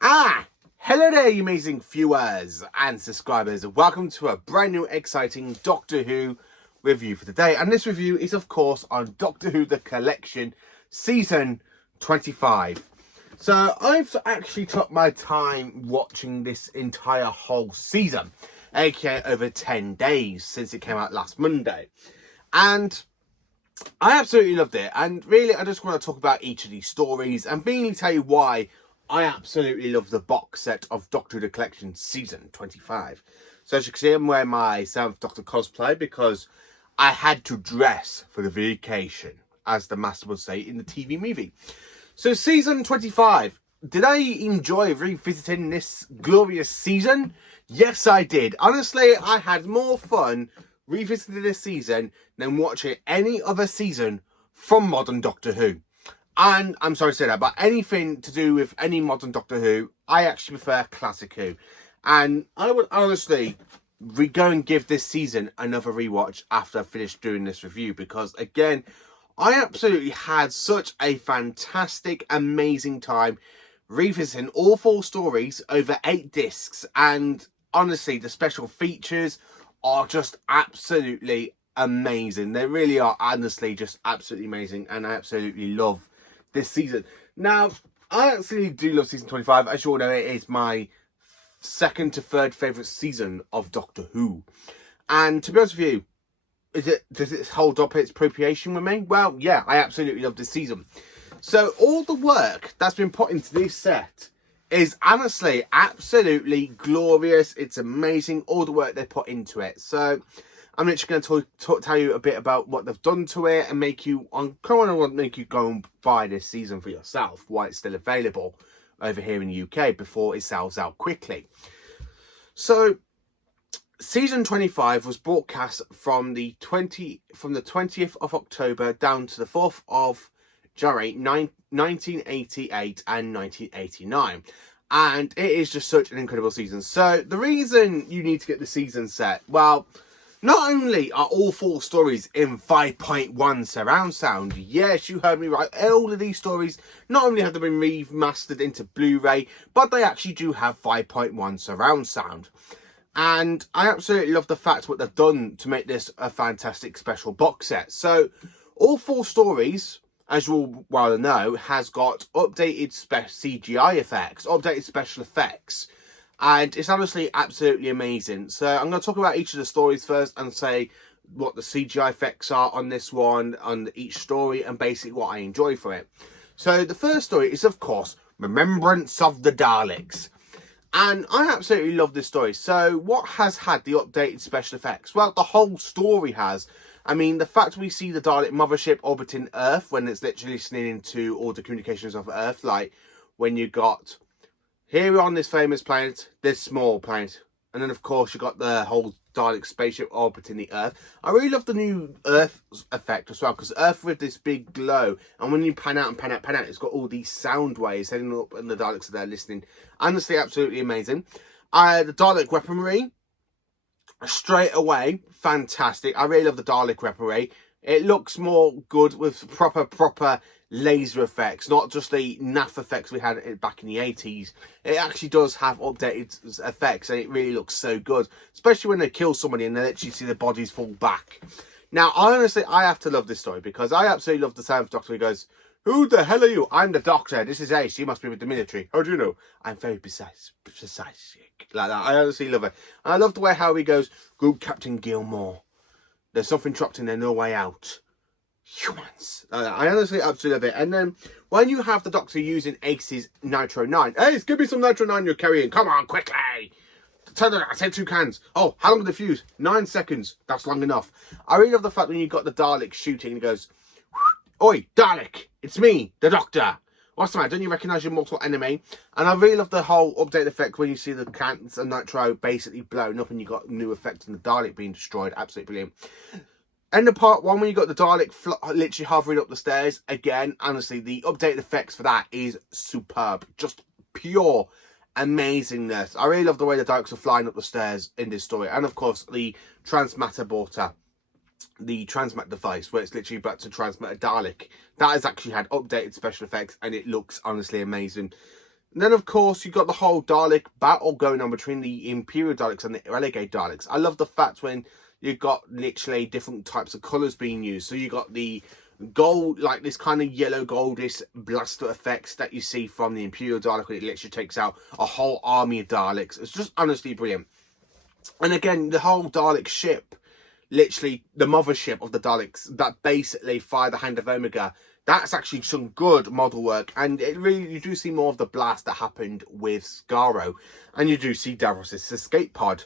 Hello there, you amazing viewers and subscribers. Welcome to a brand new exciting Doctor Who review for today. And this review is, of course, on Doctor Who The Collection, Season 25. So I've actually took my time watching this entire whole season, aka over 10 days since it came out last Monday. And I absolutely loved it. And really, I just want to talk about each of these stories and mainly tell you why I absolutely love the box set of Doctor Who The Collection Season 25. So as you can see, I'm wearing my 7th Doctor cosplay because I had to dress for the vacation, as the Master would say in the TV movie. So Season 25, did I enjoy revisiting this glorious season? Yes, I did. Honestly, I had more fun revisiting this season than watching any other season from modern Doctor Who. And I'm sorry to say that, but anything to do with any modern Doctor Who, I actually prefer classic Who. And I would honestly go and give this season another rewatch after I finished doing this review. Because again, I absolutely had such a fantastic, amazing time revisiting all 4 stories over 8 discs. And honestly, the special features are just absolutely amazing. They really are honestly just absolutely amazing. And I absolutely love this season. Now, I actually do love Season 25. As you all know, it is my 2nd to 3rd favourite season of Doctor Who. And to be honest with you, does it hold up its appropriation with me? Well, yeah, I absolutely love this season. So all the work that's been put into this set is honestly absolutely glorious. It's amazing, all the work they put into it. So I'm literally going to tell you a bit about what they've done to it and make you go and buy this season for yourself while it's still available over here in the UK before it sells out quickly. So Season 25 was broadcast from the 20th of October down to the 4th of January 1988 and 1989. And it is just such an incredible season. So the reason you need to get the season set, well, not only are all 4 stories in 5.1 surround sound, yes, you heard me right, all of these stories, not only have they been remastered into Blu-ray, but they actually do have 5.1 surround sound. And I absolutely love the fact what they've done to make this a fantastic special box set. So all 4 stories, as you all well know, has got updated CGI effects, updated special effects. And it's honestly absolutely amazing. So I'm going to talk about each of the stories first and say what the CGI effects are on this one, on each story, and basically what I enjoy for it. So the first story is, of course, Remembrance of the Daleks. And I absolutely love this story. So what has had the updated special effects? Well, the whole story has. I mean, the fact we see the Dalek mothership orbiting Earth when it's literally listening into all the communications of Earth, like when you got here on this famous planet, this small planet. And then, of course, you got the whole Dalek spaceship orbiting the Earth. I really love the new Earth effect as well, because Earth with this big glow. And when you pan out and pan out, pan out, it's got all these sound waves heading up and the Daleks are there listening. Honestly, absolutely amazing. The Dalek weaponry, straight away, fantastic. I really love the Dalek weaponry. It looks more good with proper laser effects, not just the naff effects we had back in the 80s. It actually does have updated effects and it really looks so good, especially when they kill somebody and they literally see the bodies fall back. Now, honestly, I have to love this story because I absolutely love the 7th Doctor. He goes, "Who the hell are you? I'm the Doctor. This is Ace. You must be with the military. How do you know?" I'm very precise, like that. I honestly love it. And I love the way how he goes, "Good Captain Gilmore. There's something trapped in there, no way out. Humans." I honestly absolutely love it. And then when you have the Doctor using Ace's Nitro 9. Ace, give me some Nitro 9 you're carrying. Come on, quickly. Take 2 cans. Oh, how long did the fuse? 9 seconds. That's long enough. I really love the fact when you got the Dalek shooting and he goes, "Oi, Dalek, it's me, the Doctor. What's the matter? Don't you recognise your mortal enemy?" And I really love the whole update effect when you see the cans and Nitro basically blown up and you got new effects and the Dalek being destroyed. Absolutely brilliant. End of part 1, when you got the Dalek literally hovering up the stairs, again, honestly, the updated effects for that is superb. Just pure amazingness. I really love the way the Daleks are flying up the stairs in this story. And, of course, the transmatter border, the transmat device, where it's literally about to transmit a Dalek. That has actually had updated special effects, and it looks honestly amazing. And then, of course, you've got the whole Dalek battle going on between the Imperial Daleks and the Renegade Daleks. I love the fact when you've got literally different types of colours being used. So you got the gold, like this kind of yellow goldish blaster effects that you see from the Imperial Dalek when it literally takes out a whole army of Daleks. It's just honestly brilliant. And again, the whole Dalek ship, literally the mothership of the Daleks that basically fire the Hand of Omega, that's actually some good model work, and it really, you do see more of the blast that happened with Skaro, and you do see Davros' escape pod.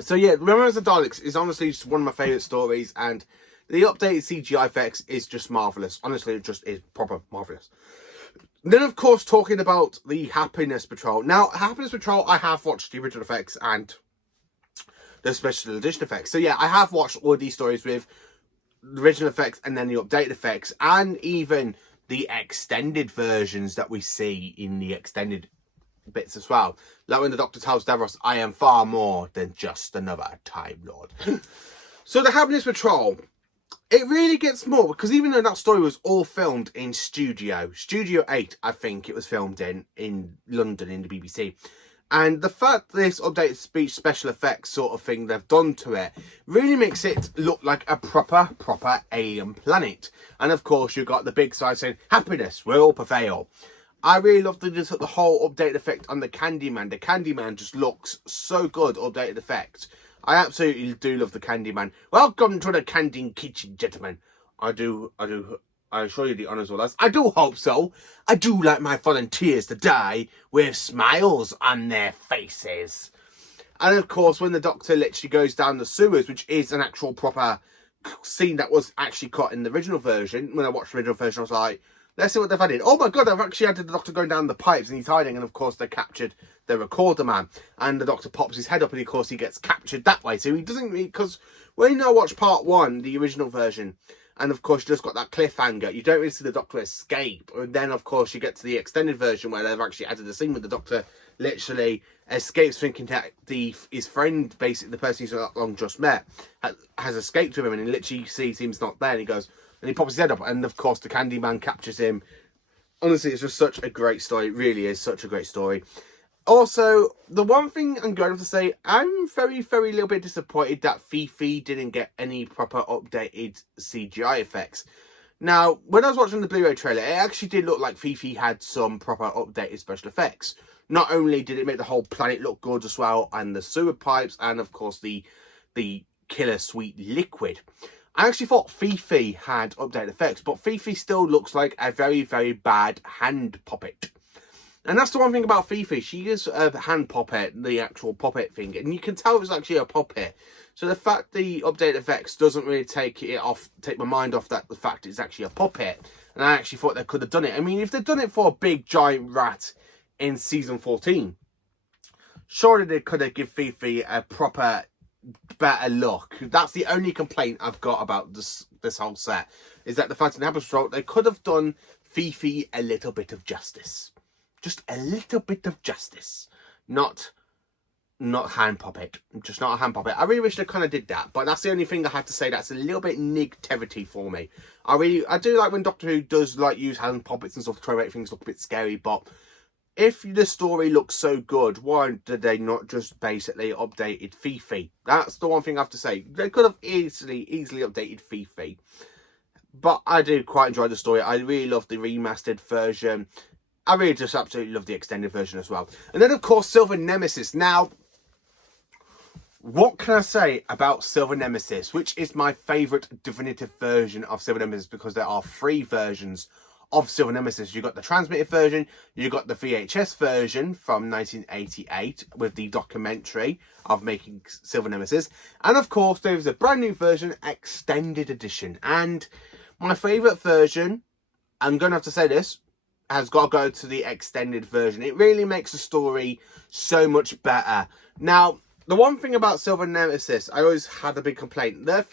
So yeah, Remember the Daleks is honestly just one of my favourite stories, and the updated CGI effects is just marvellous. Honestly, it just is proper marvellous. Then, of course, talking about the Happiness Patrol. Now, Happiness Patrol, I have watched the original effects and the special edition effects. So yeah, I have watched all these stories with the original effects and then the updated effects, and even the extended versions that we see in the extended bits as well. Like when the Doctor tells Davros, I am far more than just another Time Lord. So the Happiness Patrol, it really gets more, because even though that story was all filmed in Studio 8, I think it was filmed in London in the BBC. And the fact this updated speech special effects sort of thing they've done to it really makes it look like a proper alien planet. And of course, you've got the big sign saying, happiness will prevail. I really love the whole updated effect on the Candyman. The Candyman just looks so good, updated effect. I absolutely do love the Candyman. Welcome to the Candy Kitchen, gentlemen. I assure you the honours will last. I do hope so. I do like my volunteers to die with smiles on their faces. And of course, when the Doctor literally goes down the sewers, which is an actual proper scene that was actually cut in the original version. When I watched the original version, I was like, let's see what they've added. Oh my god, I've actually added the Doctor going down the pipes and he's hiding. And of course, they captured the recorder man. And the Doctor pops his head up and of course he gets captured that way. So he doesn't really, because when I watch part 1, the original version, and of course, you just got that cliffhanger. You don't really see the Doctor escape. And then, of course, you get to the extended version where they've actually added a scene where the Doctor literally escapes, thinking that his friend, basically the person he's not long just met, has escaped with him. And he literally sees him's not there. And he goes, and he pops his head up. And of course, the Candyman captures him. Honestly, it's just such a great story. It really is such a great story. Also, the one thing I'm going to have to say, I'm very little bit disappointed that Fifi didn't get any proper updated CGI effects. Now, when I was watching the Blu-ray trailer, it actually did look like Fifi had some proper updated special effects. Not only did it make the whole planet look good as well, and the sewer pipes, and of course the killer sweet liquid. I actually thought Fifi had updated effects, but Fifi still looks like a very bad hand puppet. And that's the one thing about Fifi. She is a hand puppet, the actual puppet thing. And you can tell it's actually a puppet. So the fact the updated effects doesn't really take my mind off the fact it's actually a puppet. And I actually thought they could have done it. I mean, if they'd done it for a big giant rat in season 14, surely they could have given Fifi a proper, better look. That's the only complaint I've got about this whole set. Is that the fact in the episode, they could have done Fifi a little bit of justice. Just a little bit of justice. Not hand puppet. Just not a hand puppet. I really wish they kind of did that. But that's the only thing I have to say that's a little bit negativity for me. I do like when Doctor Who does like use hand puppets and stuff to try to make things look a bit scary. But if the story looks so good, why did they not just basically updated Fifi? That's the one thing I have to say. They could have easily updated Fifi. But I do quite enjoy the story. I really love the remastered version. I really just absolutely love the extended version as well. And then, of course, Silver Nemesis. Now, what can I say about Silver Nemesis, which is my favourite definitive version of Silver Nemesis, because there are 3 versions of Silver Nemesis. You've got the transmitted version, you've got the VHS version from 1988 with the documentary of making Silver Nemesis. And, of course, there's a brand new version, extended edition. And my favourite version, I'm going to have to say this, has got to go to the extended version. It really makes the story so much better. Now, the one thing about Silver Nemesis, I always had a big complaint. I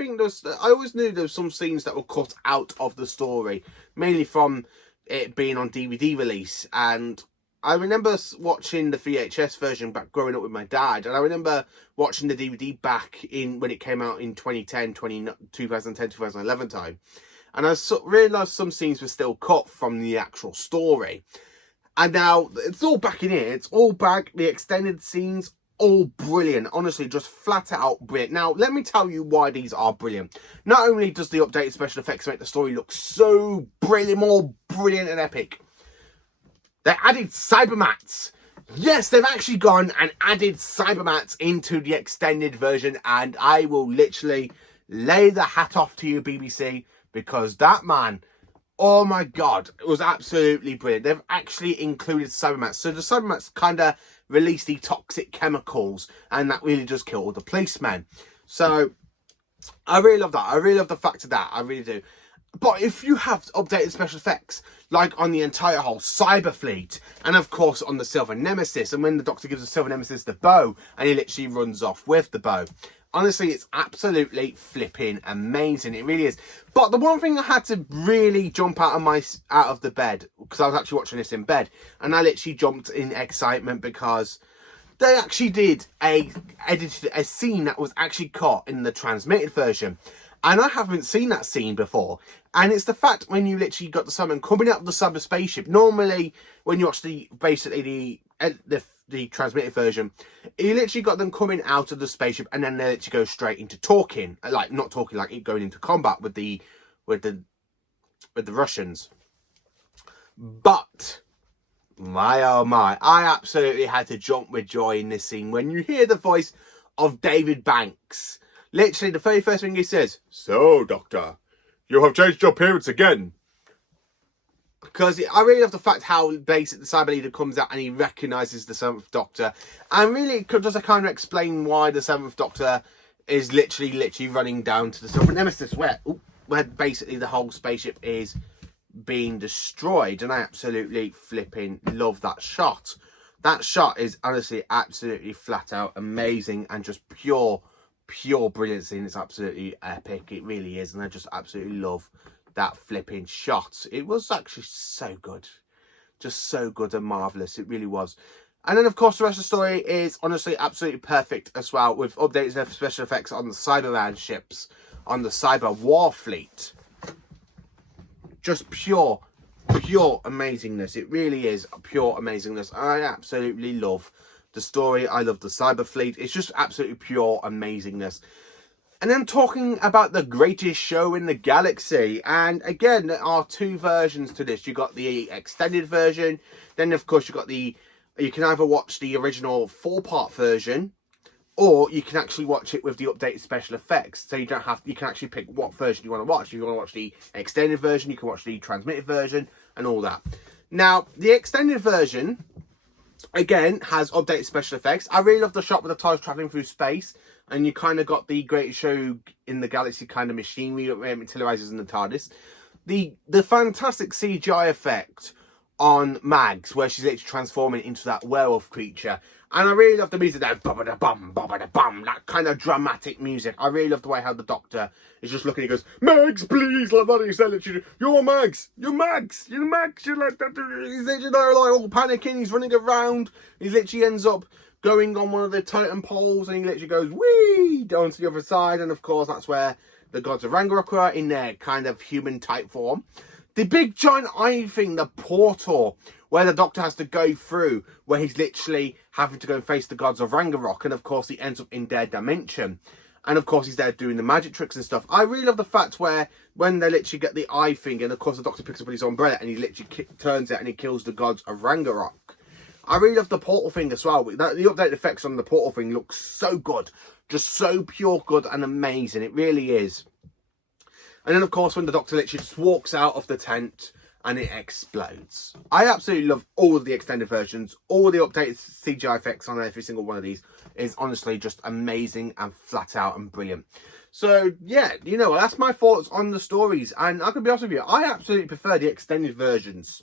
always knew there were some scenes that were cut out of the story, mainly from it being on DVD release. And I remember watching the VHS version back growing up with my dad, and I remember watching the DVD back when it came out in 2010, 2011 time. And I realised some scenes were still cut from the actual story. And now it's all back in here. It's all back. The extended scenes, all brilliant. Honestly, just flat out brilliant. Now, let me tell you why these are brilliant. Not only does the updated special effects make the story look so brilliant, more brilliant and epic, they added cybermats. Yes, they've actually gone and added cybermats into the extended version, and I will literally lay the hat off to you, BBC, because that man, oh my God, it was absolutely brilliant. They've actually included cybermats. So the cybermats kind of release the toxic chemicals, and that really does kill all the policemen. So I really love that. I really love the fact of that. I really do. But if you have updated special effects, like on the entire whole cyber fleet, and of course on the silver Nemesis, and when the Doctor gives the silver Nemesis the bow, and he literally runs off with the bow, honestly, it's absolutely flipping amazing. It really is. But the one thing I had to really jump out of the bed, because I was actually watching this in bed, and I literally jumped in excitement because they actually did edited a scene that was actually cut in the transmitted version. And I haven't seen that scene before. And it's the fact when you literally got the Cybermen coming out of the cyber spaceship. Normally, when you watch the transmitted version, you literally got them coming out of the spaceship, and then they literally go straight into talking, like not talking, like going into combat with the Russians. But my oh my, I absolutely had to jump with joy in this scene when you hear the voice of David Banks. Literally, the very first thing he says, "So, Doctor, you have changed your appearance again." Because I really love the fact how basically the Cyber Leader comes out and he recognises the 7th Doctor. And really, it does kind of explain why the 7th Doctor is literally running down to the Silver Nemesis, where basically the whole spaceship is being destroyed. And I absolutely flipping love that shot. That shot is honestly absolutely flat out amazing and just pure brilliance. It's absolutely epic. It really is. And I just absolutely love that flipping shot. It was actually so good. Just so good and marvellous. It really was. And then, of course, the rest of the story is honestly absolutely perfect as well, with updates of special effects on the Cyberman ships, on the Cyber War Fleet. Just pure amazingness. It really is pure amazingness. I absolutely love the story. I love the Cyber Fleet. It's just absolutely pure amazingness. And then talking about the greatest show in the galaxy. And again, there are two versions to this. You got the extended version. Then, of course, you can either watch the original 4-part version, or you can actually watch it with the updated special effects. So you can actually pick what version you want to watch. If you want to watch the extended version, you can watch the transmitted version and all that. Now, the extended version, again, has updated special effects. I really love the shot with the TARDIS travelling through space, and you kind of got the greatest show in the galaxy kind of machinery that materializes in the TARDIS. The fantastic CGI effect on Mags, where she's literally transforming into that werewolf creature. And I really love the music there, bum, bum, that kind of dramatic music. I really love the way how the Doctor is just looking. He goes, "Mags, please," like that. He said, literally, "You're Mags, you're Mags, you're Mags." You're like that. He's literally like all panicking. He's running around. He literally ends up going on one of the Titan poles, and he literally goes whee down to the other side. And of course, that's where the gods of Ragnarok are in their kind of human type form. The big giant eye thing, the portal, where the Doctor has to go through, where he's literally having to go and face the gods of Ragnarok, and of course he ends up in their dimension. And of course he's there doing the magic tricks and stuff. I really love the fact where when they literally get the eye thing, and of course the Doctor picks up his umbrella and he literally turns it and he kills the gods of Ragnarok. I really love the portal thing as well. The updated effects on the portal thing look so good. Just so pure good and amazing. It really is. And then, of course, when the Doctor literally just walks out of the tent and it explodes. I absolutely love all of the extended versions. All the updated CGI effects on every single one of these is honestly just amazing and flat out and brilliant. So, yeah, you know, that's my thoughts on the stories. And I can be honest with you, I absolutely prefer the extended versions.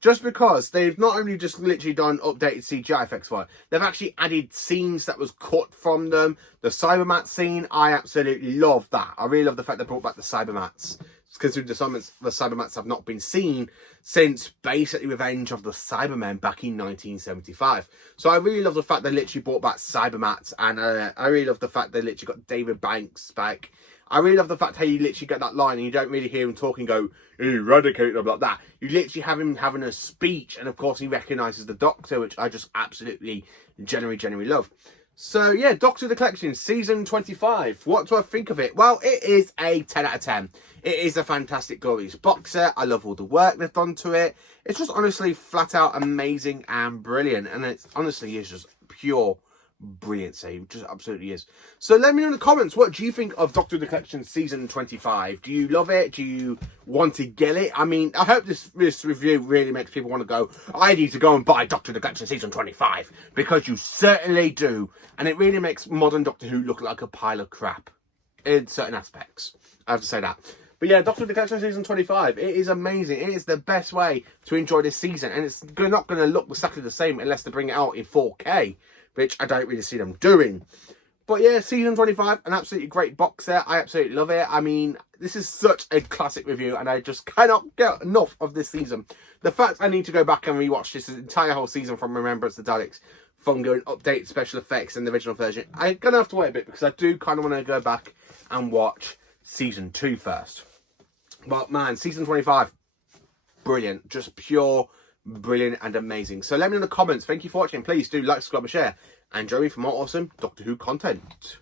Just because they've not only just literally done updated CGI effects for it, they've actually added scenes that was cut from them. The Cybermat scene, I absolutely love that. I really love the fact they brought back the Cybermats. Considering the Cybermats have not been seen since basically Revenge of the Cybermen back in 1975. So I really love the fact they literally brought back Cybermats, and I really love the fact they literally got David Banks back. I really love the fact how you literally get that line and you don't really hear him talking, go, eradicate them like that. You literally have him having a speech, and of course he recognises the Doctor, which I just absolutely genuinely love. So yeah, Doctor the Collection, season 25. What do I think of it? Well, it is a 10 out of 10. It is a fantastic, glorious box set. I love all the work they've done to it. It's just honestly flat out amazing and brilliant. And it honestly is just pure brilliancy. It just absolutely is. So let me know in the comments, what do you think of Doctor the Collection season 25? Do you love it? Do you want to get it? I mean, I hope this review really makes people want to go, I need to go and buy Doctor the Collection season 25, because you certainly do. And it really makes modern Doctor Who look like a pile of crap in certain aspects. I have to say that. But yeah, Doctor the Collection season 25, it is amazing. It is the best way to enjoy this season. And it's not going to look exactly the same unless they bring it out in 4K, which I don't really see them doing. But yeah, season 25, an absolutely great box set. I absolutely love it. I mean, this is such a classic review, and I just cannot get enough of this season. The fact I need to go back and rewatch this entire whole season from Remembrance of the Daleks, Fungo, and update special effects and the original version, I'm going to have to wait a bit, because I do kind of want to go back and watch season 2 first. But man, season 25, brilliant. Just pure brilliant and amazing. So let me know in the comments. Thank you for watching. Please do like, subscribe and share, and join me for more awesome Doctor Who content.